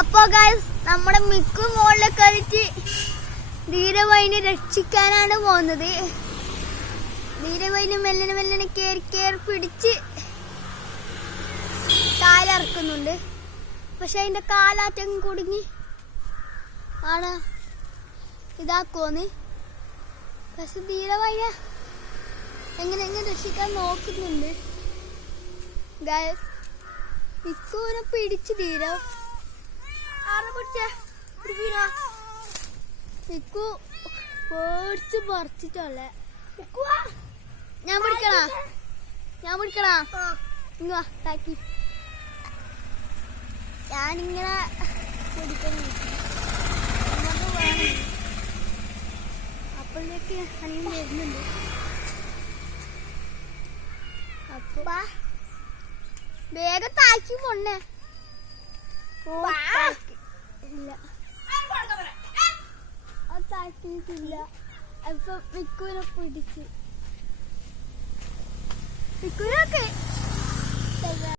അപ്പൊ ഗൈസ് നമ്മുടെ മിക്കു മോളിലെ കളിച്ച് ധീരവൈനെ രക്ഷിക്കാനാണ് പോകുന്നത്. ധീരവൈന് മെല്ലനെ മെല്ലനെ കേറി പിടിച്ച് കാലിറക്കുന്നുണ്ട്. പക്ഷെ അതിന്റെ കാലാറ്റം കുടുങ്ങി ആണ് ഇതാക്കുവന്ന്. പക്ഷെ ധീരവൈനെ എങ്ങനെ രക്ഷിക്കാൻ നോക്കുന്നുണ്ട്. ഗൈസ് മിക്കുവിനെ പിടിച്ച് ധീര മിക്കു പേടിച്ച് പറിച്ചിട്ടല്ലേ. ഞാൻ പിടിക്കണ ഇങ്ങ താക്കി ഞാനിങ്ങനെ പിടിക്കുന്നു. അപ്പോഴേക്ക് അനിയൻ വരുന്നുണ്ട്. അപ്പൊ വേഗം താക്കി പൊണ്ണേ. ഇല്ല അത് താക്കിയിട്ടില്ല. അപ്പൊ മിക്കുവിനെ പിടിച്ച് മിക്കുവിനൊക്കെ